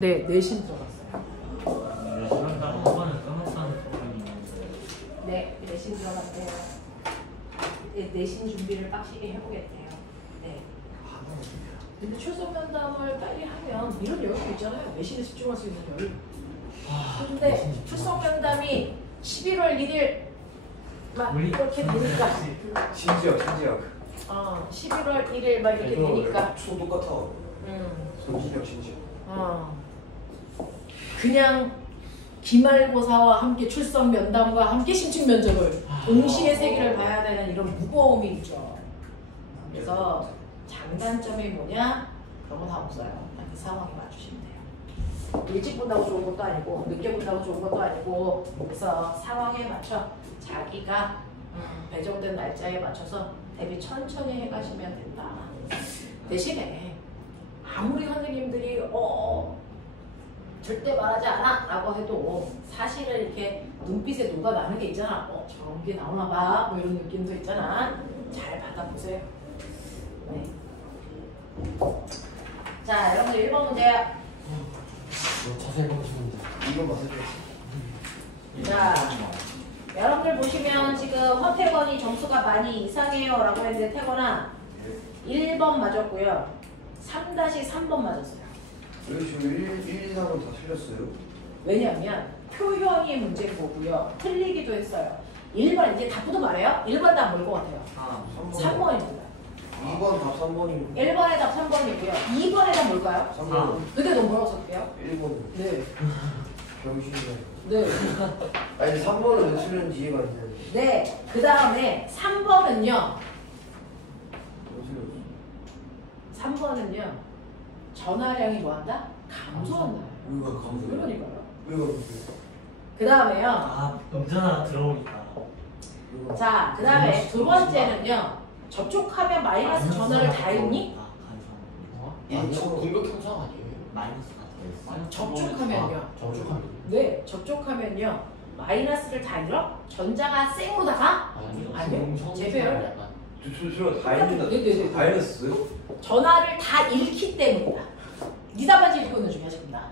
네, 내신 들어갔어요. 네, 내신 들어갔대요. 네, 내신 준비를 빡시게 해보겠대요. 네. 근데 출석 면담을 빨리 하면 이런 여유도 있잖아요. 내신에 집중할 수 있는 여유. 근데 출석 면담이 11월 1일 막 이렇게 되니까. 심지어. 11월 1일 막 이렇게 되니까. 초 똑같아. 손진혁 심지어. 그냥 기말고사와 함께 출석 면담과 함께 심층 면접을 동시에 세기를 봐야 되는 이런 무거움이 있죠. 그래서 장단점이 뭐냐? 그런 건 다 없어요. 그 상황에 맞추시면 돼요. 일찍 본다고 좋은 것도 아니고 늦게 본다고 좋은 것도 아니고, 그래서 상황에 맞춰 자기가 배정된 날짜에 맞춰서 대비 천천히 해가시면 된다. 대신에 아무리 선생님들이 절대 말하지 않아 라고 해도 사실은 이렇게 눈빛에 녹아나는 게 있잖아. 저런 게 나오나 봐, 뭐 이런 느낌도 있잖아. 잘 받아보세요. 네. 자, 여러분들 1번 문제야. 자세히 보시면 돼. 이거 맞을 자, 여러분들 보시면 지금 허태건이 점수가 많이 이상해요 라고 했는데, 태건아 1번 맞았고요, 3-3번 맞았어요. 왜 저 1, 2, 3은 다 틀렸어요? 왜냐하면 표현이 문제인 거고요, 틀리기도 했어요. 1번 이제 답부터 말해요. 1번 답 뭘 것 같아요? 3번입니다. 2번 답 3번입니다. 1번의 답 3번이고요. 2번의 답 뭘까요? 3번. 근데 너 뭐라고 썼게요? 1번. 네. 병신이네. 네. 아니 3번은 왜 틀렸는지 이해가 안 되는데. 네. 그 다음에 3번은요. 3번은요. 전화량이 뭐한다? 감소한다. 우유가 감소해요? 그러니까요. 우유가 감소해요? 그 다음에요. 음전화 들어오니까. 자, 그 다음에 두 번째는요. 접촉하면 마이너스 전화를 다 읽니? 저 공격 현상 아니에요? 마이너스가 접촉하면요. 접촉하면? 네, 접촉하면요. 마이너스를 다 읽어? 전자가 쌩으로다가? 아니요. 제별. 저 다이너스. 네네네. 다이너스요? 전화를 다 잃기 때문이다. 네 답안지 읽고 있는 중에 하십니다.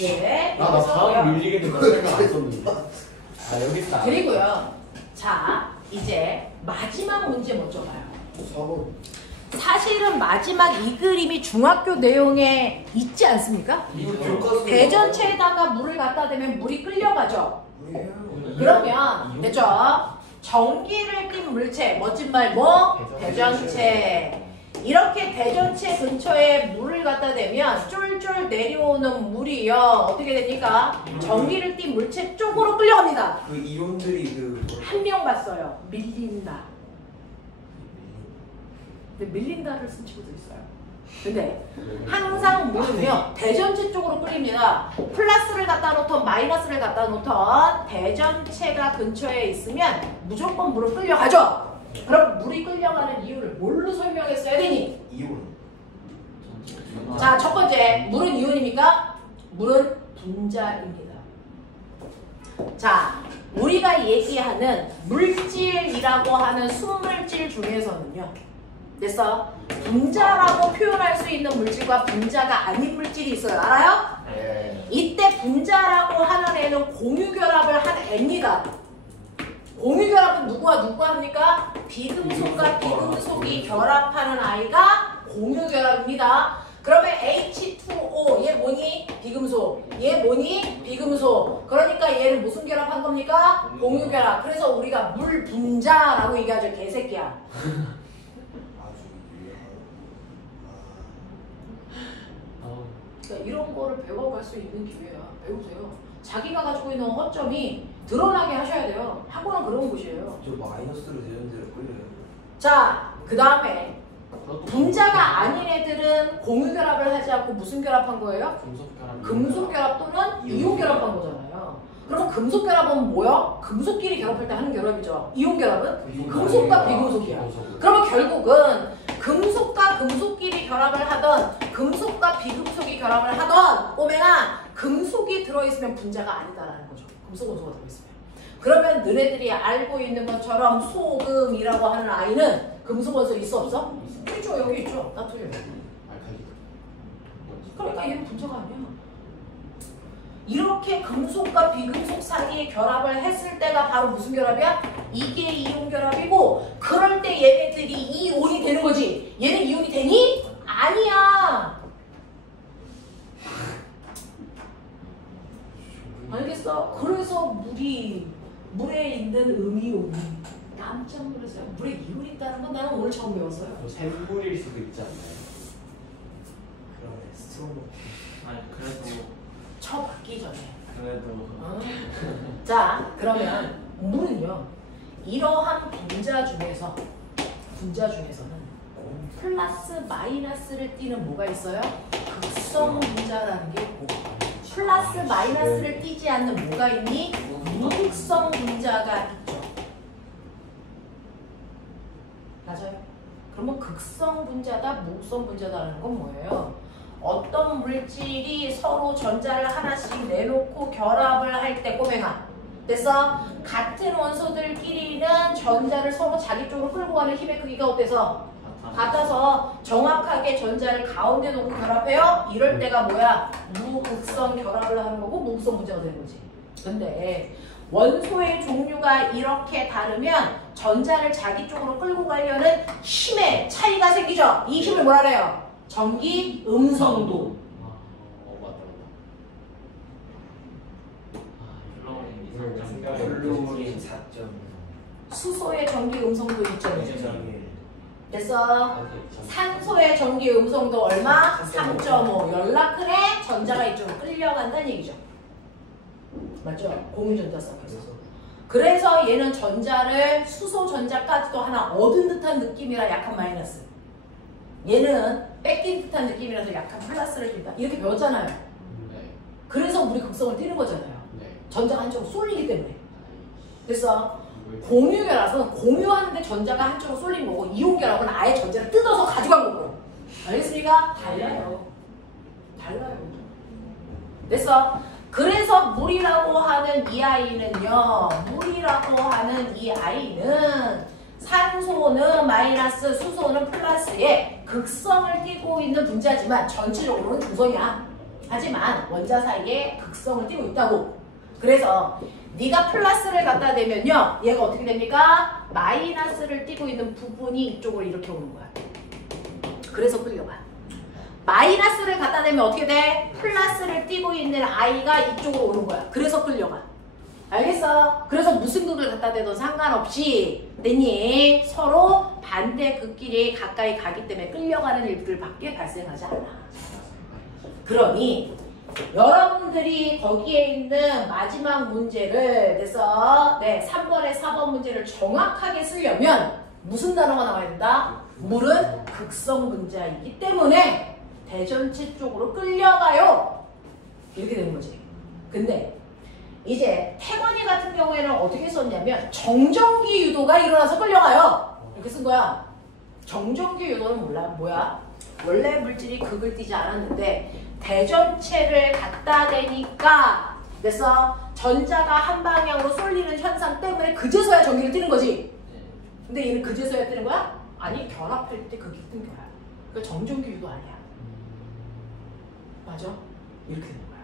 네. 나 다음 밀리겠는데 생각 안 썼는데. 여기 있다. 그리고요. 자, 이제 마지막 문제 먼저 봐요. 4번. 사실은 마지막 이 그림이 중학교 내용에 있지 않습니까? 대전체에다가 물을 갖다 대면 물이 끌려가죠. 그러면 됐죠? 전기를 띤 물체, 멋진 말 뭐? 대전체. 이렇게 대전체 근처에 물을 갖다 대면 쫄쫄 내려오는 물이요, 어떻게 됩니까? 전기를 띤 물체 쪽으로 끌려갑니다. 그 이온들이 한 명 봤어요. 밀린다. 근데 밀린다를 쓴 친구도 있어요. 근데 항상 물은요, 대전체 쪽으로 끌립니다. 플러스를 갖다 놓던 마이너스를 갖다 놓던 대전체가 근처에 있으면 무조건 물은 끌려가죠. 그럼 물이 끌려가는 이유를 뭘로 설명했어야 되니? 이온. 자, 첫 번째, 물은 이온입니까? 물은 분자입니다. 자, 우리가 얘기하는 물질이라고 하는 순물질 중에서는요, 됐어? 분자라고 표현할 수 있는 물질과 분자가 아닌 물질이 있어요. 알아요? 네. 이때 분자라고 하는 애는 공유결합을 한 애입니다. 공유결합은 누구와 합니까? 비금속과 비금속이 결합하는 아이가 공유결합입니다. 그러면 H2O, 얘 뭐니? 비금속. 얘 뭐니? 비금속. 그러니까 얘를 무슨 결합한 겁니까? 공유결합. 그래서 우리가 물분자라고 얘기하죠. 개새끼야. 그러니까 이런 거를 배워갈 수 있는 기회야. 배우세요. 자기가 가지고 있는 허점이 드러나게 하셔야 돼요. 학원은 그런 곳이에요. 저 마이너스로 되는데 끌려요. 자, 그 다음에 분자가 아닌 애들은 공유결합을 하지 않고 무슨 결합한 거예요? 금속결합 또는 이온결합한 거잖아요. 그러면 금속결합은 뭐야? 금속끼리 결합할 때 하는 결합이죠. 이온결합은 금속과 비금속이야. 그러면 결국은 금속과 금속끼리 결합을 하던, 금속과 비금속이 결합을 하던 꼬맹아, 금속이 들어있으면 분자가 아니다라는 거죠. 금속 원소가 들어있으면. 그러면 너네들이 알고 있는 것처럼 소금이라고 하는 아이는 금속 원소 있어 없어? 있죠. 여기 있죠. 나트륨. 그러니까 얘는 분자가 아니야. 이렇게 금속과 비금속 사이에 결합을 했을 때가 바로 무슨 결합이야? 이게 이온 결합이고 그럴 때 얘네들이 이온이 되는 거지. 얘는 이온이 되니? 아니야. 알겠어? 그래서 물에 있는 음이온이 깜짝 놀랐어요. 물에 이온이 있다는 건 나는 오늘 처음 배웠어요. 샘물일 수도 있지 않나요? 그러네. 스트롱. 아니 그래도 쳐받기 전에. 그래도 자, 그러면 물은요. 이러한 분자 중에서는 플러스 마이너스를 띠는 뭐가 있어요? 극성 분자라는 게 있고 플러스 마이너스를 띠지 않는 뭐가 있니? 무극성 분자가 있죠. 맞아요. 그러면 극성 분자다, 무극성 분자다라는 건 뭐예요? 어떤 물질이 서로 전자를 하나씩 내놓고 결합을 할 때 꼬맹아. 그래서 같은 원소들끼리는 전자를 서로 자기 쪽으로 끌고 가는 힘의 크기가 어때서? 같아서 정확하게 전자를 가운데 놓고 결합해요? 이럴 때가 뭐야? 무극성 결합을 하는 거고 무극성 분자가 되는 거지. 근데 원소의 종류가 이렇게 다르면 전자를 자기 쪽으로 끌고 가려는 힘의 차이가 생기죠. 이 힘을 뭐라 그래요? 전기 음성도. 블루물이 4점. 수소의 전기 음성도 2.1. 2.1. 그래서 산소의 전기 음성도 얼마? 3.5. 연락근에 전자가 이쪽으로 끌려간다는 얘기죠. 맞죠? 공유전자 쌍에서. 그래서 얘는 전자를 수소 전자까지도 하나 얻은 듯한 느낌이라 약한 마이너스. 얘는 뺏긴 듯한 느낌이라서 약한 플러스를 띈다. 이렇게 배웠잖아요. 그래서 우리 극성을 띄는 거잖아요. 전자가 한쪽으로 쏠리기 때문에. 그래서 공유결합은 공유하는데 전자가 한쪽으로 쏠린 거고 이온결합은 아예 전자를 뜯어서 가져간 거고. 알겠습니까? 달라요. 그래서 물이라고 하는 이 아이는요. 물이라고 하는 이 아이는 산소는 마이너스, 수소는 플러스에 극성을 띠고 있는 분자지만 전체적으로는 중성이야. 하지만 원자 사이에 극성을 띠고 있다고. 그래서 네가 플러스를 갖다 대면요. 얘가 어떻게 됩니까? 마이너스를 띠고 있는 부분이 이쪽으로 이렇게 오는 거야. 그래서 끌려가. 마이너스를 갖다 대면 어떻게 돼? 플러스를 띠고 있는 아이가 이쪽으로 오는 거야. 그래서 끌려가. 알겠어? 그래서 무슨 극을 갖다 대도 상관없이 됐니? 서로 반대 극끼리 가까이 가기 때문에 끌려가는 일들밖에 발생하지 않아. 그러니 여러분들이 거기에 있는 마지막 문제를 그래서 3번에 4번 문제를 정확하게 쓰려면 무슨 단어가 나와야 된다? 물은 극성 분자이기 때문에 대전체 쪽으로 끌려가요. 이렇게 되는 거지. 근데 이제 태권이 같은 경우에는 어떻게 썼냐면 정전기 유도가 일어나서 끌려가요. 이렇게 쓴 거야. 정전기 유도는 뭐야? 원래 물질이 극을 띠지 않았는데 대전체를 갖다 대니까 그래서 전자가 한 방향으로 쏠리는 현상 때문에 그제서야 전기를 띠는 거지. 근데 얘는 그제서야 뜨는 거야? 아니, 결합할 때 극이 뜬 거야. 그러니까 정전기 유도 아니야. 맞아? 이렇게 되는 거야.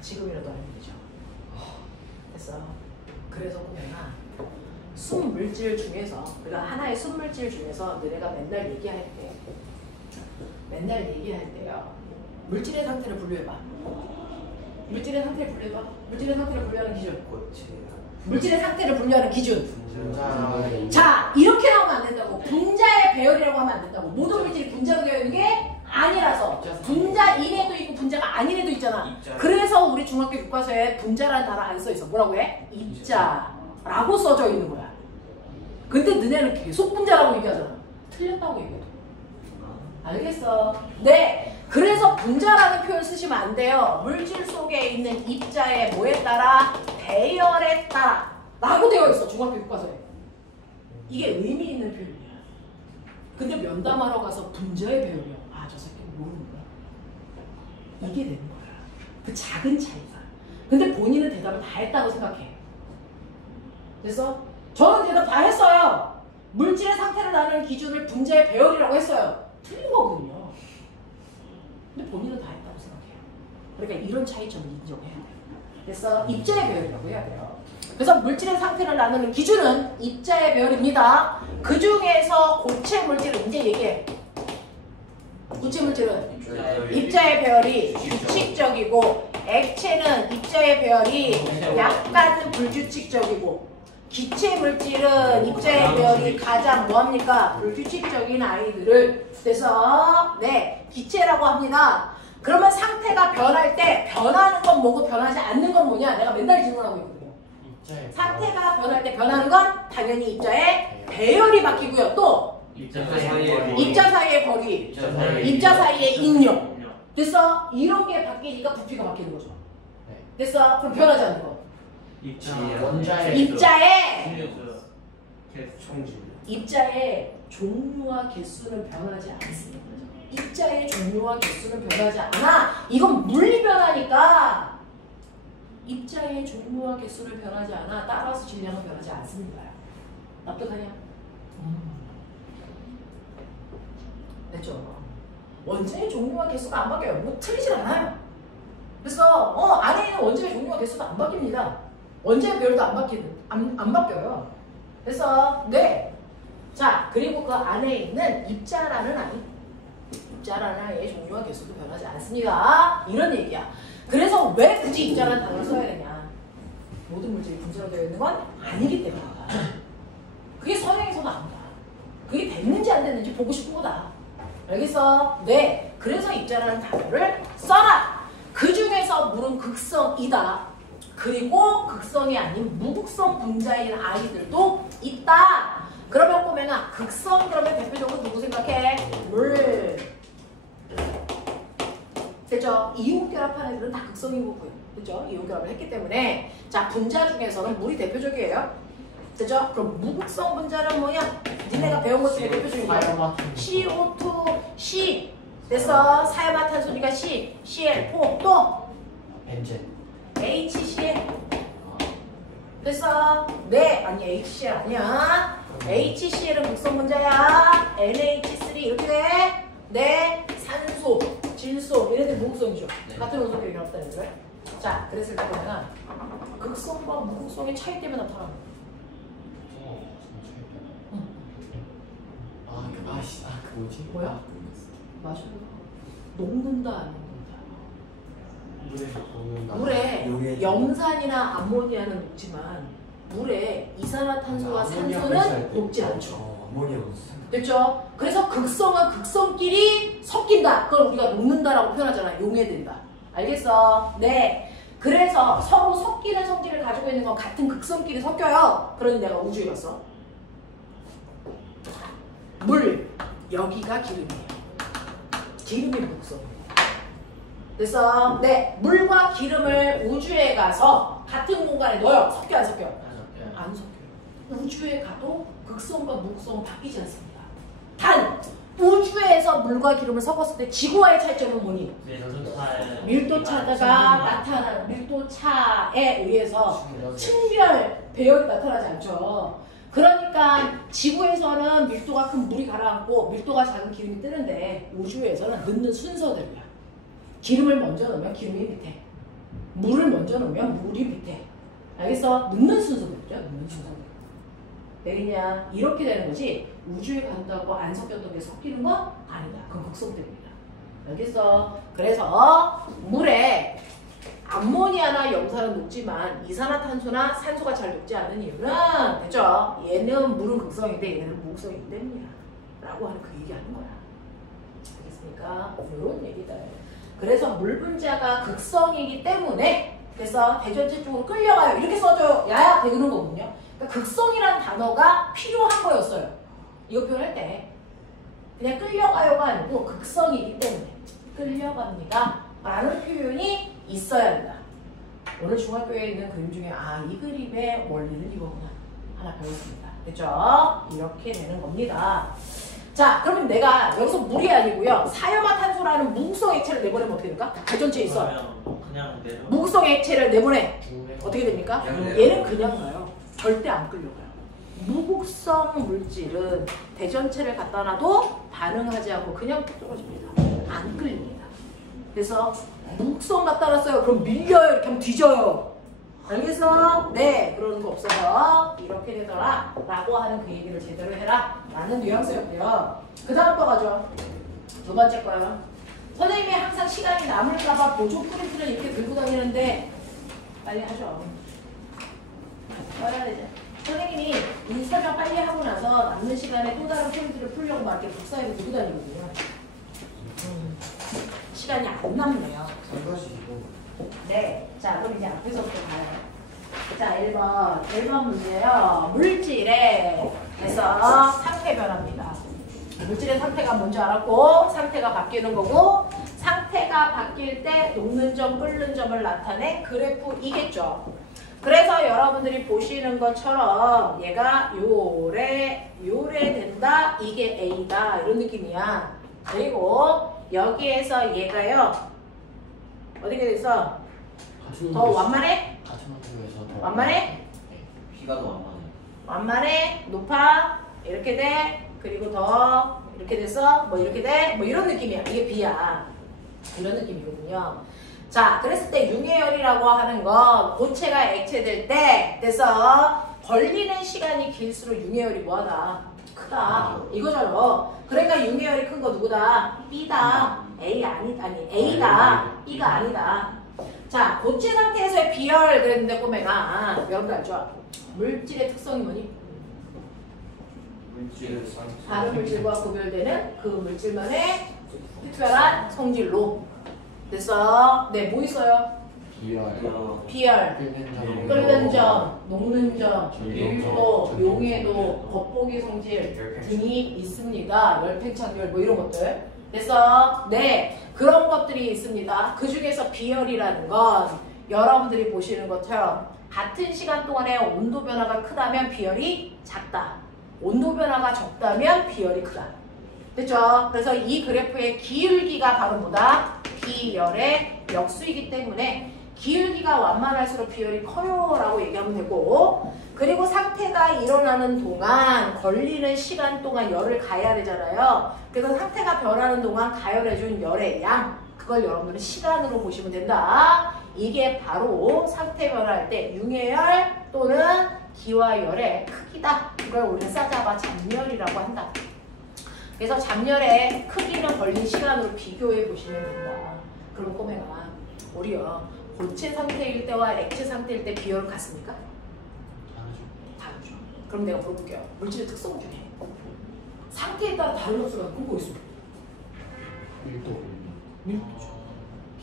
지금이라도 알면 되죠. 그래서 보면은 순물질 중에서 그러니까 하나의 순물질 중에서 너네가 맨날 얘기할 때요. 물질의 상태를 분류해봐. 물질의 상태를 분류하는 기준. 물질의 상태를 분류하는 기준. 자, 이렇게 나오면 안 된다고. 분자의 배열이라고 하면 안 된다고. 모든 물질이 분자로 되어 있는 게 아니라서. 분자인 애도 있고 분자가 아닌 애도 있잖아. 그래서 우리 중학교 교과서에 분자라는 단어 안 써 있어. 뭐라고 해? 입자라고 써져 있는 거야. 근데 너네는 계속 분자라고 얘기하잖아. 틀렸다고 얘기해. 알겠어. 네. 그래서 분자라는 표현 쓰시면 안 돼요. 물질 속에 있는 입자의 뭐에 따라? 배열에 따라 라고 되어 있어. 중학교 교과서에. 이게 의미 있는 표현이야. 근데 면담하러 가서 분자의 배열이야. 아, 저 새끼 모르는 거야. 이게 되는 거야. 그 작은 차이가. 근데 본인은 대답을 다 했다고 생각해. 그래서 저는 대답 다 했어요. 물질의 상태를 나누는 기준을 분자의 배열이라고 했어요. 틀린 거거든요. 근데 본인은 다 했다고 생각해요. 그러니까 이런 차이점을 인정해야 돼요. 그래서 입자의 배열이라고 해야 돼요. 그래서 물질의 상태를 나누는 기준은 입자의 배열입니다. 그 중에서 고체 물질은 이제 얘기해. 고체 물질은 입자의 배열이 규칙적이고 액체는 입자의 배열이 약간 불규칙적이고 기체 물질은 입자의 배열이 가장 뭐합니까? 불규칙적인 아이들을 그래서 네 기체라고 합니다. 그러면 상태가 변할 때 변하는 건 뭐고 변하지 않는 건 뭐냐? 내가 맨날 질문하고 있거든요. 상태가 변할 때 변하는 건 당연히 입자의 배열이 바뀌고요. 또 입자 사이의 거리, 입자 사이의 인력. 그래서 이런 게 바뀌니까 부피가 바뀌는 거죠. 됐어? 그럼 변하지 않는 거. 입자의 종류와 개수는 변하지 않습니다. 입자의 종류와 개수는 변하지 않아. 이건 물리 변화니까 입자의 종류와 개수를 변하지 않아. 따라서 질량은 변하지 않습니다. 납득하냐? 됐죠? 원자의 종류와 개수가 안 바뀌어요. 뭐 틀리질 않아요. 그래서 안에 있는 원자의 종류와 개수도 안 바뀝니다. 원자의 배열도 안 바뀌어요. 그래서 네. 자 그리고 그 안에 있는 입자라는 아이의 종류와 개수도 변하지 않습니다. 이런 얘기야. 그래서 왜 굳이 입자라는 단어를 써야 되냐? 모든 물질이 분자로 되어 있는 건 아니기 때문이다. 그게 선행에서 나온다. 그게 됐는지 안 됐는지 보고 싶은 거다. 알겠어? 네. 그래서 입자라는 단어를 써라. 그 중에서 물은 극성이다. 그리고 극성이 아닌 무극성 분자인 아이들도 있다. 그러면 보면은 극성 그러면 대표적으로 누구 생각해? 물. 됐죠? 이온결합한 애들은 다 극성인 거고요. 됐죠? 이온결합을 했기 때문에 자 분자 중에서는 물이 대표적이에요. 됐죠? 그럼 무극성 분자는 뭐냐? 니네가 배운 것 중에 대표적인 거예요. CO2, C 됐어? 사야마탄소니까 C, Cl4 또 벤젠 HCl 됐어? 네 아니 HCl 아니야. HCl은 극성 분자야. NH3 이렇게 돼? 네 산소, 질소 얘네들 무극성이죠. 네. 같은 원소끼리 결합된 애들. 자 그랬을 때 보면 극성과 무극성의 차이 때문에 나타나는 거야. 그 뭐지? 뭐야? 맞아. 녹는다 안 녹는다. 물에 염산이나 암모니아는 녹지만 물에 이산화탄소와 산소는 녹지 않죠. 됐죠? 그래서 극성은 극성끼리 섞인다. 그걸 우리가 녹는다라고 표현하잖아. 용해된다. 알겠어? 네. 그래서 서로 섞이는 성질을 가지고 있는 건 같은 극성끼리 섞여요. 그러니 내가 우주에 갔어. 물. 여기가 기름이에요. 기름이 무극성입니다. 그래서 네 물과 기름을 우주에 가서 같은 공간에 넣어요. 섞여 안 섞여? 안 섞여요. 우주에 가도 극성과 무극성은 바뀌지 않습니다. 단 우주에서 물과 기름을 섞었을 때 지구와의 차이점은 뭐니? 밀도차가 나타나는 밀도차에 의해서 층별 배열이 나타나지 않죠. 그러니까 지구에서는 밀도가 큰 물이 가라앉고 밀도가 작은 기름이 뜨는데 우주에서는 넣는 순서대로야. 기름을 먼저 넣으면 기름이 밑에, 물을 먼저 넣으면 물이 밑에. 알겠어? 넣는 순서대로죠. 넣는 순서대로. 내리냐? 이렇게 되는 거지. 우주에 간다고 안 섞였던 게 섞이는 건 아니다. 그건 극성대로입니다. 알겠어? 그래서 물에 암모니아나 염산은 녹지만 이산화탄소나 산소가 잘 녹지 않은 이유는 됐죠? 얘는 물은 극성인데 얘는 무극성이기 때문이야 라고 하는 그 얘기하는 거야. 알겠습니까? 이런 얘기다. 그래서 물 분자가 극성이기 때문에 그래서 대전체 쪽으로 끌려가요. 이렇게 써줘요. 야야 되는 거군요. 그러니까 극성이라는 단어가 필요한 거였어요. 이거 표현할 때 그냥 끌려가요가 아니고 극성이기 때문에 끌려갑니다 라는 표현이 있어야 된다. 오늘 중학교에 있는 그림 중에 이 그림의 원리는 이거구나 하나 배웠습니다. 됐죠? 이렇게 되는 겁니다. 자 그러면 내가 여기서 물이 아니고요 사염화탄소라는 무극성 액체를 내보내면 어떻게 될까? 대전체에 있어. 그냥 무극성 액체를 내보내. 어떻게 됩니까? 얘는 그냥 가요. 절대 안 끌려가요. 무극성 물질은 대전체를 갖다 놔도 반응하지 않고 그냥 떨어집니다. 안 끌립니다. 그래서 목성 갖다 놨어요. 그럼 밀려요. 이렇게 하면 뒤져요. 알겠어? 네, 그러는 거 없어서 이렇게 되더라 라고 하는 그 얘기를 제대로 해라 라는 뉘앙스였고요. 그 다음 거 가죠. 두 번째 거요. 선생님이 항상 시간이 남을까봐 보조 프린트를 이렇게 들고 다니는데 빨리 하죠. 빨리 해야 되죠. 선생님이 이 설명 빨리 하고 나서 남는 시간에 또 다른 프린트를 풀려고 막 이렇게 복사해서 들고 다니거든요. 시간이 안 남네요. 네. 자, 그럼 이제 앞에서부터 가요. 자, 1번 문제요. 물질에 그래서 상태 변화입니다. 물질의 상태가 뭔지 알았고 상태가 바뀌는 거고 상태가 바뀔 때 녹는 점, 끓는 점을 나타낸 그래프이겠죠. 그래서 여러분들이 보시는 것처럼 얘가 요래 된다. 이게 A다. 이런 느낌이야. 그리고 여기에서 얘가요. 어디게 됐어? 더 완만해? 같은 학교에서 더 완만해? 비가 더 완만해. 완만해? 높아? 이렇게 돼? 그리고 더 이렇게 돼서 뭐 이렇게 돼? 뭐 이런 느낌이야. 이게 B야. 이런 느낌이거든요. 자, 그랬을 때 융해열이라고 하는 건 고체가 액체될 때 그래서 걸리는 시간이 길수록 융해열이 뭐하다? 크다. 이거잖아. 그러니까 융해열이 큰 거 누구다? B다. A 아니 A다. B가 아니다. 자, 고체 상태에서의 비열 그랬는데 꼬매가 여러분들 알죠? 물질의 특성이 뭐니? 다른 물질과 구별되는 그 물질만의 특별한 성질로. 그래서 네, 뭐 있어요? 비열, 끓는 점, 녹는 점, 밀도, 용해도, 겉보기 성질 등이 있습니다. 열팽창열 뭐 이런 것들. 그래서 네, 그런 것들이 있습니다. 그 중에서 비열이라는 건 여러분들이 보시는 것처럼 같은 시간 동안에 온도 변화가 크다면 비열이 작다. 온도 변화가 적다면 비열이 크다. 됐죠? 그래서 이 그래프의 기울기가 바로 뭐다? 비열의 역수이기 때문에 기울기가 완만할수록 비열이 커요 라고 얘기하면 되고 그리고 상태가 일어나는 동안 걸리는 시간 동안 열을 가해야 되잖아요. 그래서 상태가 변하는 동안 가열해준 열의 양 그걸 여러분들은 시간으로 보시면 된다. 이게 바로 상태 변화할 때 융해열 또는 기화열의 크기다. 이걸 우리는 싸잡아 잡열이라고 한다. 그래서 잡열의 크기는 걸린 시간으로 비교해 보시면 된다. 그럼 꼬매가 우리요 고체 상태일 때와 액체 상태일 때 비열은 같습니까? 다르죠. 그럼 내가 물어볼게요. 물질의 특성 중에 상태에 따라 다른 값수가 그런 거 있습니다. 밀도죠.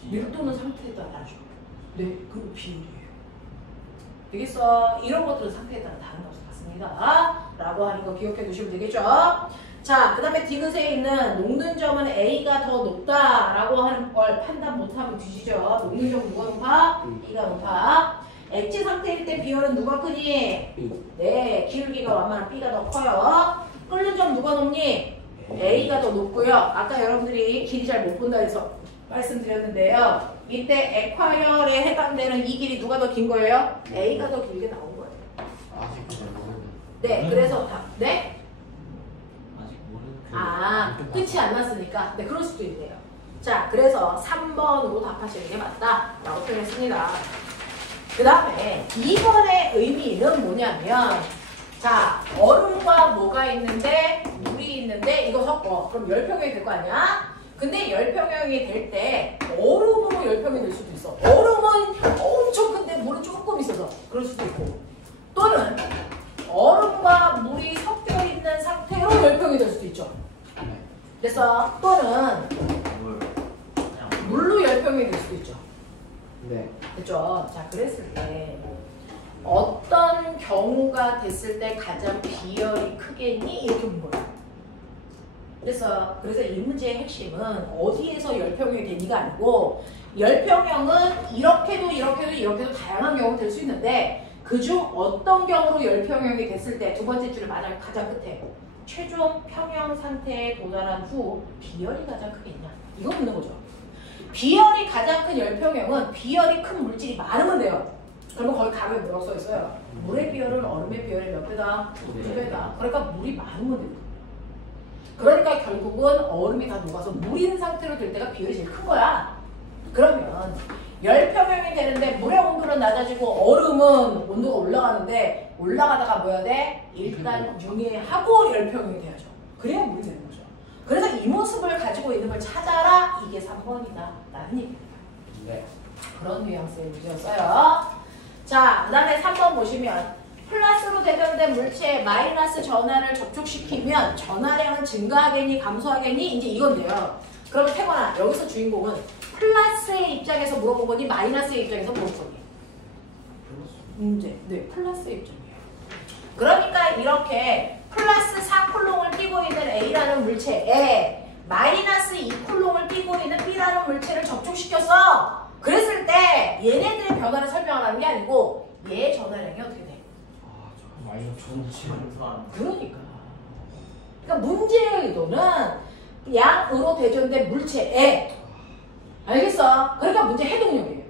밀도는 상태에 따라 다르죠. 네, 그리고 비율이에요. 되겠어? 이런 것들은 상태에 따라 다른 값수 같습니다. 라고 하는 거 기억해 두시면 되겠죠? 자, 그 다음에 디귿에 있는 녹는 점은 A가 더 높다라고 하는 걸 판단 못하면 뒤지죠. 녹는 점은 누가 높아? B가 높아. 액체 상태일 때 비열은 누가 크니? 네, 기울기가 완만한 B가 더 커요. 끓는 점 누가 높니? A가 더 높고요. 아까 여러분들이 길이 잘 못 본다 해서 말씀드렸는데요. 이때 액화열에 해당되는 이 길이 누가 더 긴 거예요? A가 더 길게 나온 거예요. 네, 그래서 네? 끝이 안 났으니까. 네, 그럴 수도 있네요. 자, 그래서 3번으로 답하시는 게 맞다라고 표현했습니다. 그 다음에 2번의 의미는 뭐냐면 자, 얼음과 뭐가 있는데 물이 있는데 이거 섞어. 그럼 열평형이 될 거 아니야? 근데 열평형이 될 때 얼음으로 열평이 될 수도 있어. 얼음은 엄청 큰데 물은 조금 있어서 그럴 수도 있고 또는 얼음과 물이 섞여 있는 상태로 열평이 될 수도 있죠. 그래서 또는 물로 열평이 될 수도 있죠. 네. 그렇죠. 자, 그랬을 때 어떤 경우가 됐을 때 가장 비열이 크겠니? 이렇게 본 거예요. 그래서 이 문제의 핵심은 어디에서 열평형이 되니가 아니고 열평형은 이렇게도 다양한 경우가 될 수 있는데 그중 어떤 경우로 열평형이 됐을 때 두 번째 줄을 만약 가장 끝에 최종 평형 상태에 도달한 후 비열이 가장 크겠냐? 이거 묻는 거죠. 비열이 가장 큰 열평형은 비열이 큰 물질이 많으면 돼요. 그러면 거기 가격에 뭐라고 써 있어요? 물의 비열은 얼음의 비열의 몇 배다? 2배다. 그러니까 물이 많으면 됩니다. 그러니까 결국은 얼음이 다 녹아서 물인 상태로 될 때가 비열이 제일 큰 거야. 그러면 열평형이 되는데 물의 온도는 낮아지고 얼음은 온도가 올라가는데 올라가다가 뭐 해야 돼? 일단 융해하고 열평형이 돼야죠. 그래야 물이 되는 거죠. 그래서 이 모습을 가지고 있는 걸 찾아라. 이게 3번이다 라는 얘기입니다. 네. 그런 뉘앙스의 문제였어요. 자, 그 다음에 3번 보시면 플러스로 대전된 물체에 마이너스 전하를 접촉시키면 전하량은 증가하겠니 감소하겠니? 이제 이건데요. 그러면 태권아 여기서 주인공은 플러스의 입장에서 물어본 거니 마이너스의 입장에서 물어본 거니? 문제. 네, 플러스의 입장이에요. 그러니까 이렇게 플러스 4쿨롱을 띠고 있는 A라는 물체에 마이너스 2쿨롱을 띠고 있는 B라는 물체를 접촉시켰어. 그랬을 때 얘네들의 변화를 설명하는 게 아니고 얘의 전하량이 어떻게 돼? 그러니까. 그러니까 문제의 의도는 양으로 대전된 물체에 알겠어? 그러니까 문제 해동력이에요.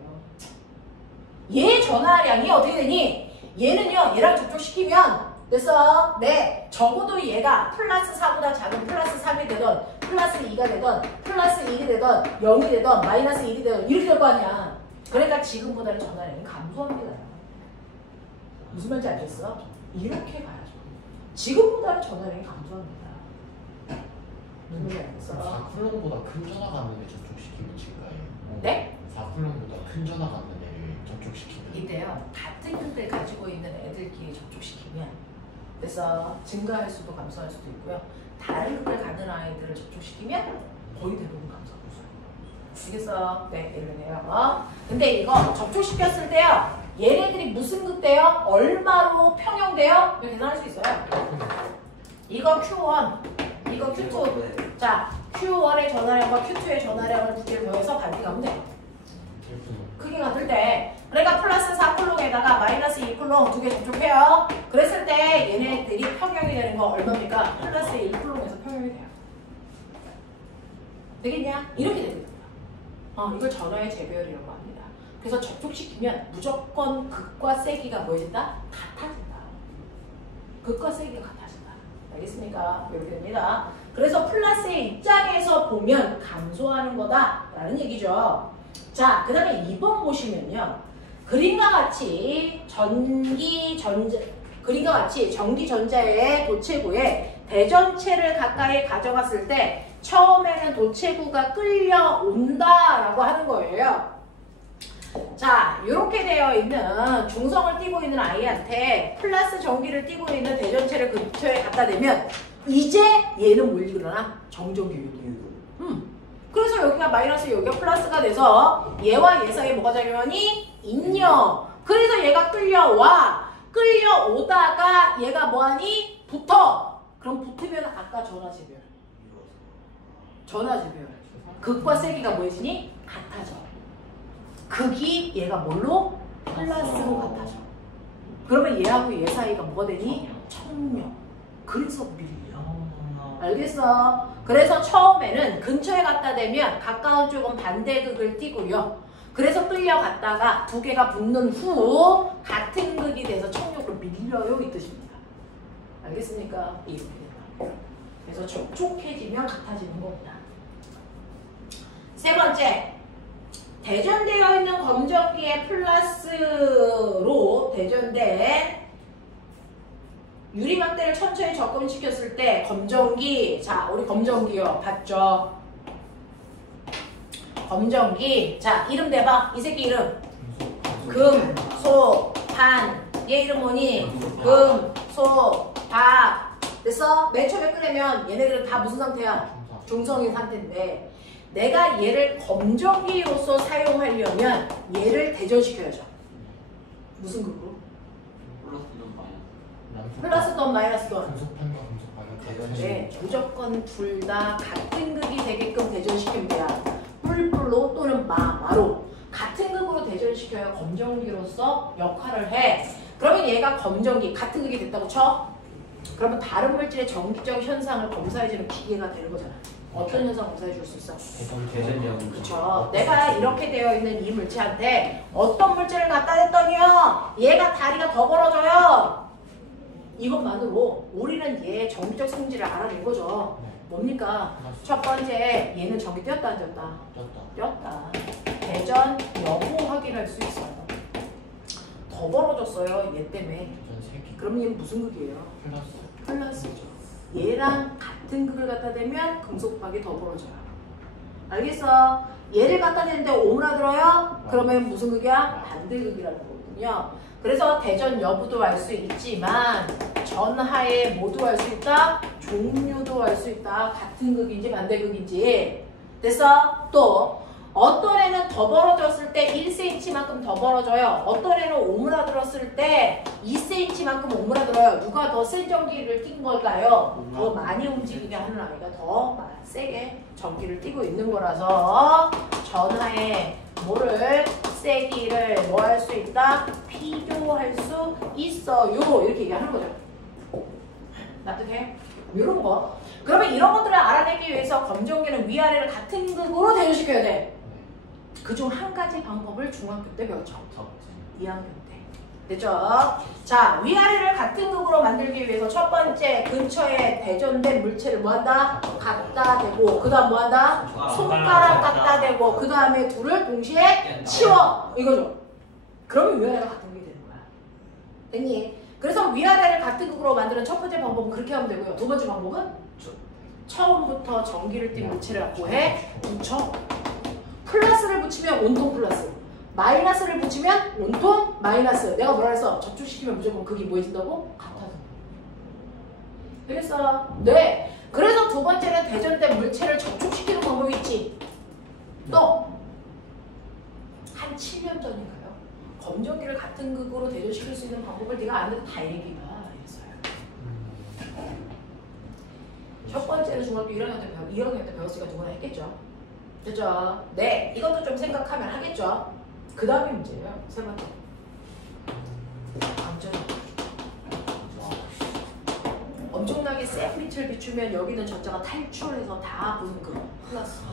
얘 전하량이 어떻게 되니? 얘는요, 얘랑 접촉시키면 됐어? 네, 적어도 얘가 플러스 4보다 작은 플러스 3이 되던 플러스 2가 되던 플러스 1이 되던 0이 되던 마이너스 1이 되던 이렇게 될 거 아니야. 그러니까 지금보다는 전하량이 감소합니다. 무슨 말인지 알겠어? 이렇게 가야죠. 지금보다는 전하량이 감소합니다. 무슨 말인지 알겠어? 4쿨롱보다 큰 전화 가는 애 접촉시키면 증가해요. 네? 4쿨롱보다 큰 전화 가는 애를 접촉시키면 이때요, 같은 흙을 가지고 있는 애들끼리 접촉시키면 그래서 증가할 수도 감소할 수도 있고요. 다른 흙을 가진 아이들을 접촉시키면 거의 대부분 감소하고 있어요. 알겠어? 네, 예를 들어요. 근데 이거 접촉시켰을 때요, 얘네들이 무슨 흙 돼요? 얼마로 평형돼요? 이거 계산할 수 있어요. 이거 Q1, 이거 Q2. 자, Q1의 전하량과 Q2의 전하량을 두 개를 더해서 반대가면 돼요. 크기가 같을 때, 그러니까 플러스 4쿨롱에다가 마이너스 2쿨롱 두 개 접촉해요. 그랬을 때 얘네들이 평형이 되는 거 얼마입니까? 플러스 1쿨롱에서 평형이 돼요. 되겠냐? 이렇게 됩니다. 이걸 전하의 재배열이라고 합니다. 그래서 접촉시키면 무조건 극과 세기가 뭐해진다? 같아진다. 극과 세기가 같아진다. 알겠습니까? 이렇게 됩니다. 그래서 플러스의 입장에서 보면 감소하는 거다라는 얘기죠. 자, 그 다음에 2번 보시면요. 그림과 같이 전기전자의 도체구에 대전체를 가까이 가져갔을 때 처음에는 도체구가 끌려온다라고 하는 거예요. 자, 이렇게 되어 있는 중성을 띠고 있는 아이한테 플러스 전기를 띠고 있는 대전체를 근처에 갖다 대면 이제 얘는 뭘 일어나? 정전기 유도. 그래서 여기가 마이너스 여기가 플러스가 돼서 얘와 얘 사이에 뭐가 작용하니? 인력. 그래서 얘가 끌려와. 끌려오다가 얘가 뭐하니? 붙어. 그럼 붙으면 아까 전하재별. 전하재별. 극과 세기가 뭐해지니? 같아져. 극이 얘가 뭘로? 플러스로 같아져. 그러면 얘하고 얘 사이가 뭐가 되니? 청력. 그래서 밀려. 알겠어? 그래서 처음에는 근처에 갖다 대면 가까운 쪽은 반대극을 띠고요. 그래서 끌려갔다가 두 개가 붙는 후 같은 극이 돼서 청력으로 밀려요 이 뜻입니다. 알겠습니까? 이렇게 된다. 그래서 촉촉해지면 같아지는 겁니다. 세 번째, 대전되어 있는 검정기의 플러스로 대전된 유리막대를 천천히 접근시켰을 때 검정기, 자 우리 검정기요 봤죠? 검정기, 자 이름 대봐. 이 새끼 이름 금, 소, 반. 얘 이름 뭐니? 금, 소, 반. 됐어? 맨 처음에 끄내면 얘네들은 다 무슨 상태야? 중성인 상태인데 내가 얘를 검정기로서 사용하려면 얘를 대전시켜야죠. 무슨 극으로? 플러스 돈 마이너스 돈. 금속판과 금속판을 네, 무조건 둘 다 같은 극이 되게끔 대전시키면 돼요. 뿔뿔로 또는 마로 같은 극으로 대전시켜야 검정기로서 역할을 해. 그러면 얘가 검정기 같은 극이 됐다고 쳐? 그러면 다른 물질의 전기적 현상을 검사해주는 기계가 되는 거잖아. 어떤 현상 검사해 줄 수 있어? 대전량. 그렇죠. 내가 이렇게 되어 있는 이 물체한테 어떤 물질을 갖다 댔더니요 얘가 다리가 더 벌어져요. 이것만으로 우리는 얘의 전기적 성질을 알아낸 거죠. 뭡니까? 첫 번째, 얘는 전기 띄었다 안 띄었다? 띄었다. 대전 여부 확인할 수 있어요. 더 벌어졌어요. 얘 때문에. 그럼 얘는 무슨 극이에요? 플러스죠. 얘랑 같은 극을 갖다 대면 금속박이 더 벌어져요. 알겠어? 얘를 갖다 대는데 오므라들어요? 그러면 무슨 극이야? 반대극이라는 거거든요. 그래서 대전 여부도 알 수 있지만 전하에 뭐도 알 수 있다? 종류도 알 수 있다. 같은 극인지 반대극인지. 됐어? 또 어떤 애는 더 벌어졌을 때 1cm만큼 더 벌어져요. 어떤 애는 오므라들었을 때 2cm만큼 오므라들어요. 누가 더 센 전기를 띈 걸까요? 더 많이 움직이게 하는 아이가 더 세게 전기를 띠고 있는 거라서 전하에 뭐를 세기를 뭐 할 수 있다? 비교할 수 있어요. 이렇게 얘기하는 거죠. 납득해? 이런 거. 그러면 이런 것들을 알아내기 위해서 검정기는 위아래를 같은 극으로 대조시켜야 돼. 그중 한 가지 방법을 중학교 때 배웠죠. 2학년 때. 됐죠? 자, 위아래를 같은 극으로 만들기 위해서 첫 번째 근처에 대전된 물체를 뭐한다? 갖다 대고 그 다음 뭐한다? 손가락 갖다 대고 그 다음에 둘을 동시에 치워. 이거죠. 그러면 위아래가 같은 극이 되는 거야. 됐니? 그래서 위아래를 같은 극으로 만드는 첫 번째 방법은 그렇게 하면 되고요. 두 번째 방법은 처음부터 전기를 띤 물체를 갖고 해 붙여. 플러스를 붙이면 온통 플러스, 마이너스를 붙이면 온통 마이너스. 내가 뭐라 했어? 접촉시키면 무조건 극이 뭐해진다고? 같아져. 되겠어? 네. 그래서 두 번째는 대전된 물체를 접촉시키는 방법이 있지. 또 한 7년 전인가요? 검정기를 같은 극으로 대조시킬 수 있는 방법을 네가 아는데 다 얘기가 이랬어요. 첫 번째는 중학교 1학년 때 배웠으니까 누구나 했겠죠. 됐죠? 네, 이것도 좀 생각하면 하겠죠? 그 다음에 문제예요. 세 번째. 감정. 엄청나게 센 빛을 비추면 여기는 전자가 탈출해서 다 무슨 그 플러스.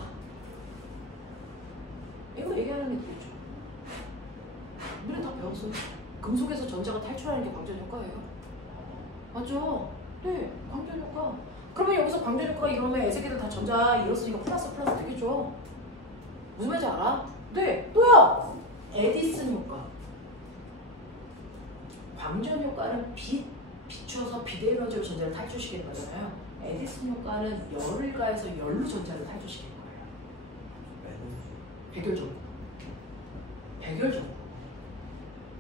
이거 얘기하는 게 되겠죠. 우리는 다 배웠어요. 금속에서 전자가 탈출하는 게 광전 효과예요. 맞죠? 네, 광전 효과. 그러면 여기서 광전 효과가 이러면 애새끼들 다 전자 잃었으니까 플러스 되겠죠. 무슨 말인지 알아? 네, 또요. 에디슨 효과. 광전 효과는 비춰서 비대에너지로 전자를 탈출시키는 거잖아요. 에디슨 효과는 열을 가해서 열로 전자를 탈출시키는 거예요. 백열적으로.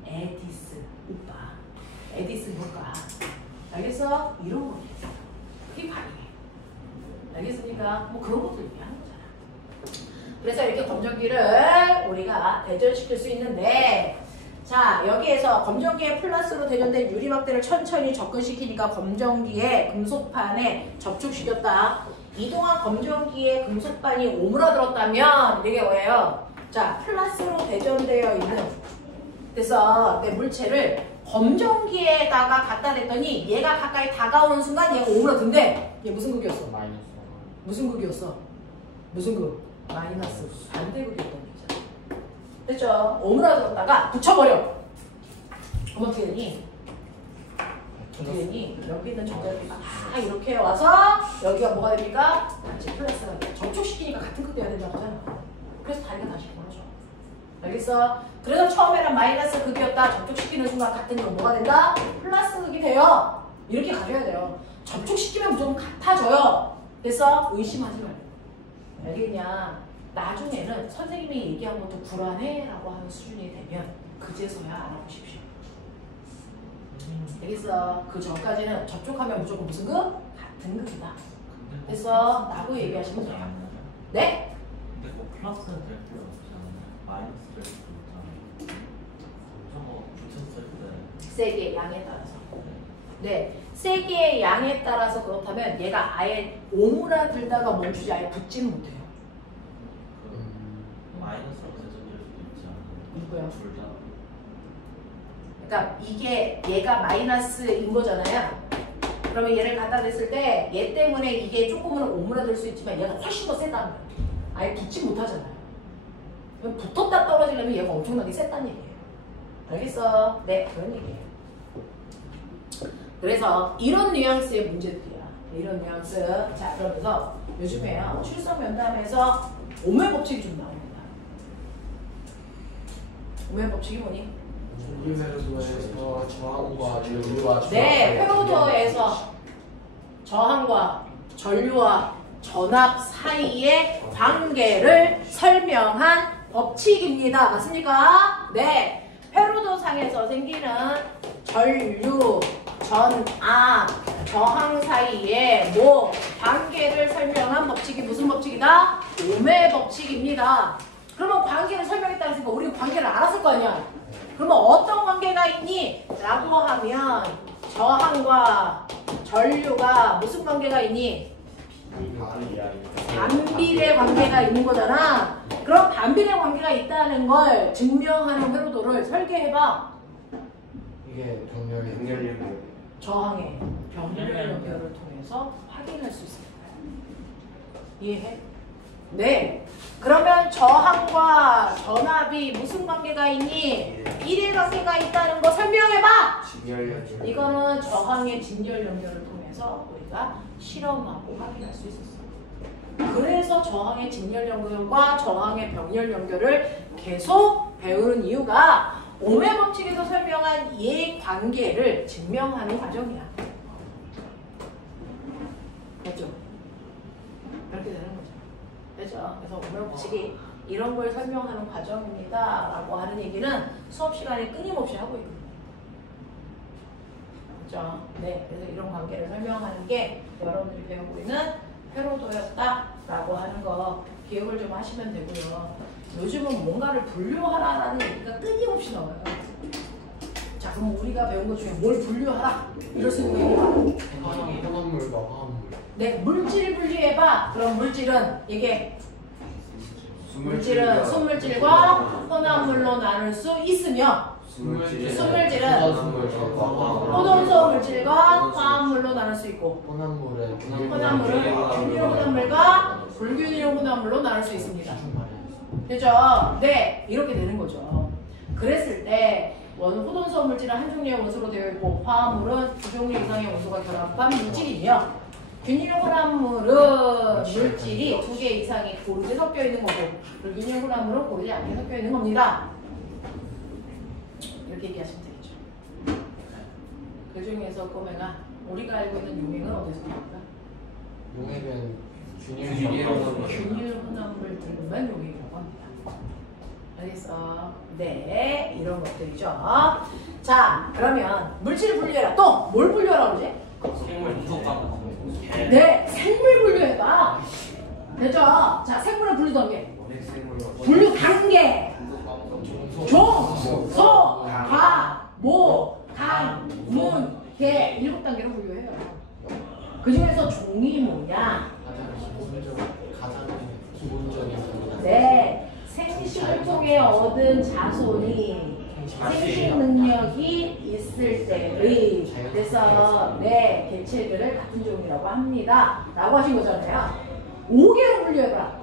에디슨 오빠. 에디슨 효과. 알겠어? 이런 거. 그게 가능해. 알겠습니까? 뭐 그런 것들 얘기하는 거잖아. 그래서 이렇게 검정기를 우리가 대전시킬 수 있는데, 자, 여기에서 검정기에 플러스로 대전된 유리막대를 천천히 접근시키니까 검정기에 금속판에 접촉시켰다. 이동한 검정기에 금속판이 오므라들었다면 이게 뭐예요? 자, 플러스로 대전되어 있는 그래서 내 물체를 검정기에다가 갖다 댔더니 얘가 가까이 다가오는 순간 얘가 오므라든대. 얘 무슨 극이었어? 마이너스. 무슨 극이었어? 무슨 극? 마이너스. 반대극이었던 얘기잖아. 됐죠? 오므라들었다가 붙여버려. 그럼 어떻게 되니? 어떻게 되니? 여기 있는 전자들이 다 이렇게 와서 여기가 뭐가 됩니까? 같이 플러스가 돼요. 접촉시키니까 같은 극 돼야 된다고 하잖아. 그래서 다리가 다시 벌어져. 알겠어? 그래서 처음에는 마이너스 극이었다. 접촉시키는 순간 같은 극 뭐가 된다? 플러스 극이 돼요. 이렇게 가져야 돼요. 접촉시키면 무조건 같아져요. 그래서 의심하지 말고. 알겠냐? 나중에는 선생님이 얘기한 것도 불안해 라고 하는 수준이 되면 그제서야 알아보십시오. 알겠어? 그 전까지는 접촉하면 무조건 무슨 극? 같은 극이다. 그래서 라고 얘기하시면 돼요. 네? 근데 뭐 플러스는 될 필요 없잖아요. 마이너스 될 필요 없잖아요. 저거 붙였을 때 세기의 양에 따라서. 네. 세기의 양에 따라서 그렇다면 얘가 아예 오므라들다가 멈추지 아예 붙지는 못해요. 마이너스로 대전될 수도 있지 않아요? 누구야? 둘 다. 그러니까 이게 얘가 마이너스인 거잖아요. 그러면 얘를 갖다 댔을 때 얘 때문에 이게 조금은 오므라들 수 있지만 얘가 훨씬 더 세다는 거예요. 아예 붙지 못하잖아요. 붙었다 떨어지려면 얘가 엄청나게 셌다는 얘기예요. 알겠어? 네, 그런 얘기예요. 그래서 이런 뉘앙스의 문제들이야. 이런 뉘앙스. 자, 그러면서 요즘에요. 출석 면담에서 오매 법칙이 좀 나옵니다. 오메 법칙이 뭐니? 페로도에서 저항과 전류와 네, 페로도에서 저항과 전류와 전압 사이의 관계를 설명한 법칙입니다. 맞습니까? 네, 페로도상에서 생기는 전류, 전압, 저항 사이의 뭐 관계를 설명한 법칙이 무슨 법칙이다? 오메 법칙입니다. 그러면 관계를 설명했다고 했으니까 우리가 관계를 알았을 거 아니야? 그러면 어떤 관계가 있니? 라고 하면 저항과 전류가 무슨 관계가 있니? 반비례 관계가 있는 거잖아. 그럼 반비례 관계가 있다는 걸 증명하는 회로도를 설계해봐. 이게 병렬이 저항의 병렬 연결을 통해서 확인할 수 있습니다. 이해해? 네. 그러면 저항과 전압이 무슨 관계가 있니? 일일 관계가 있다는 거 설명해봐. 이거는 저항의 진열 연결을 통해서 우리가 실험하고 확인할 수 있었어. 그래서 저항의 진열 연결과 저항의 병렬 연결을 계속 배우는 이유가 오메 법칙에서 설명한 이 관계를 증명하는 과정이야. 됐죠? 이렇게 되는 거죠. 됐죠? 그래서 오메 법칙이 이런 걸 설명하는 과정입니다. 라고 하는 얘기는 수업 시간에 끊임없이 하고 있거든요. 그렇죠? 네, 그래서 이런 관계를 설명하는 게 여러분들이 배우고 있는 페로도였다라고 하는 거 기억을 좀 하시면 되고요. 요즘은 뭔가를 분류하라라는 얘기가 끊임없이 나와요. 자, 그럼 우리가 배운 것 중에 뭘 분류하라? 이럴 수 있는 얘기가 화합물과 화합물. 네, 물질을 분류해봐. 그럼 물질은 이게 물질은 순물질과 혼합물로 나눌 수 있으며 순물질은 호동소 물질과 화합물로 나눌 수 있고 혼합물은 균일 혼합물과 불균일 혼합물로 나눌 수 있습니다. 되죠? 네, 이렇게 되는 거죠. 그랬을 때 호동소 물질은 한 종류의 원소로 되어 있고 화합물은 두 종류 이상의 원소가 결합한 물질이며 균일 혼합물은 물질이 두 개 이상이 고르게 섞여 있는 거고 불균일 혼합물은 고르지 않게 섞여 있는 겁니다. 이렇게 얘기하시면 되겠죠. 그 중에서 꼬매가 우리가 알고 있는 용액은 어디서 나올까? 용액은 균일 혼합물들만 용액이라고 합니다. 알겠어? 네, 이런 것들이죠. 자, 그러면 물질을 분류해라. 또 뭘 분류하라 그러지? 생물 분석과 네, 생물 분류해봐. 됐죠? 자, 생물의 분류 단계. 분류 단계. 종, 소, 과, 모, 강, 문, 개 7단계로 분류해요. 그 중에서 종이 뭐냐? 가장 기본적인 네, 생식을 통해 얻은 자손이 생식 능력이 있을 때의 그래서 네, 개체들을 같은 종이라고 합니다. 라고 하신 거잖아요. 5개로 분류해봐.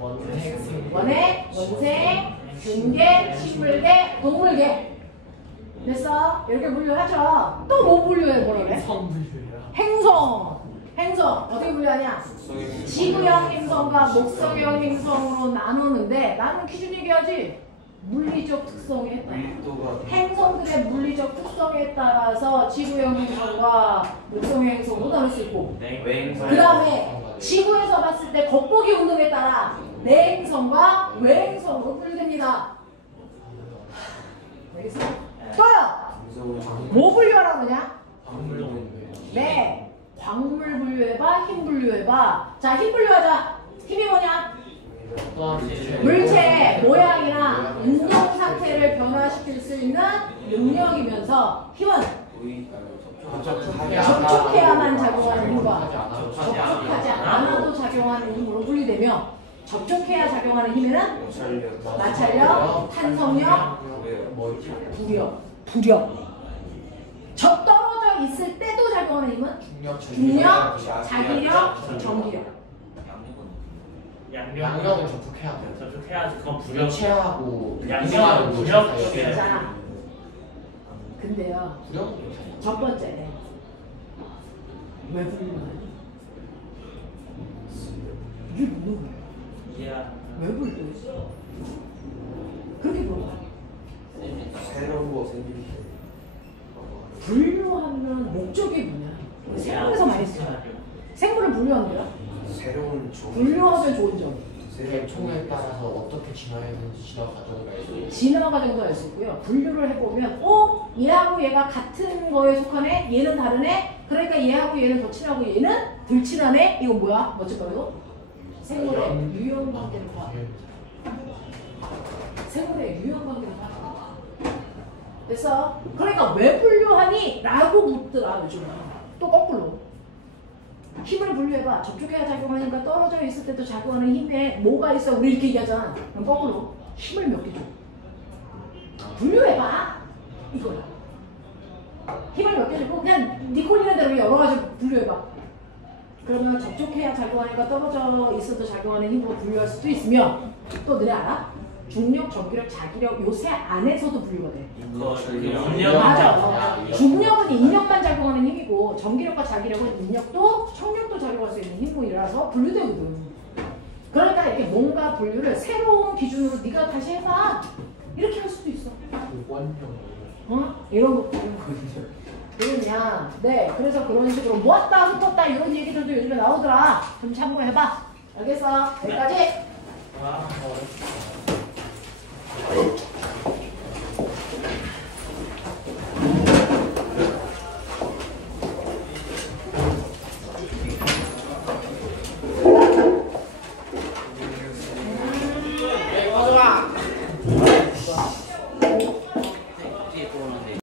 원액, 원생, 균계, 식물계, 동물계. 됐어? 이렇게 분류하죠. 또 뭐 분류해 보라래? 행성 어떻게 분류하냐? 지구형 행성과 목성형 행성으로 나누는데 나는 기준 얘기하지. 물리적 특성에 따라 행성들의 물리적 특성에 따라서 지구형 행성과 목성형 행성으로 나눌 수 있고 그 다음에 지구에서 봤을 때 겉보기 운동에 따라 내행성과 외행성으로 분류됩니다. 알겠어요? 또요! 뭐 분류하라 그러냐? 네, 광물 분류해봐, 힘 분류해봐. 자, 힘 분류하자. 힘이 뭐냐? 물체 모양이나 운동 상태를 변화시킬 수 있는 능력이면서 힘은 접촉해야만 작용하는 힘과 접촉하지 않아도 작용하는 힘으로 분리되며 접촉해야 작용하는 힘에는 마찰력, 탄성력, 부력. 떨어져 있을 때도 작용하는 힘은 중력, 자기력, 전기력. 양력은 접촉해야 돼. 접촉해야지. 그건 부력. 체하고 양력은 부력 쪽에. 있잖아. 근데요. 첫 번째 왜 불리하니? 이게 뭐야? 왜 불리했어? 그렇게 물어봐. 분류하면 목적이 뭐냐? 생물에서 많이 쓰잖아. 생물을 분류한대요. 새로운 종. 분류하면 좋은 점. 계통에 따라서 어떻게 진화했는지 진화 과정을 알수 있고 진화 과정도 알 수 있고요. 분류를 해보면 얘하고 얘가 같은 거에 속하네? 얘는 다르네? 그러니까 얘하고 얘는 더 친하고 얘는 덜 친하네? 이거 뭐야? 멋질 거라고? 생물의 유형 관계를 봐. 생물의 유형 관계를 봐. 됐어? 그러니까 왜 분류하니? 라고 묻더라 요즘은. 또 거꾸로. 힘을 분류해봐. 접촉해야 작용하니까 떨어져 있을 때도 작용하는 힘에 뭐가 있어? 우리 이렇게 얘기하잖아. 그럼 거꾸로 힘을 몇 개 줘. 분류해봐. 이거야. 힘을 몇 개 주고 그냥 네 꼴리는 대로 여러 가지 분류해봐. 그러면 접촉해야 작용하니까 떨어져 있어도 작용하는 힘으로 분류할 수도 있으며 또 너네 알아? 중력, 전기력, 자기력 요 세 안에서도 분류가 돼. 맞아. 중력은 인력만 작용하는 힘이고 전기력과 자기력은 인력도 청력도 작용할 수 있는 힘이라서 분류되거든. 그러니까 이렇게 뭔가 분류를 새로운 기준으로 네가 다시 해봐. 이렇게 할 수도 있어. 이런 거 그냥 네 그래서 그런 식으로 모았다 흩었다 이런 얘기들도 요즘에 나오더라. 좀 참고해봐. 알겠어? 여기까지.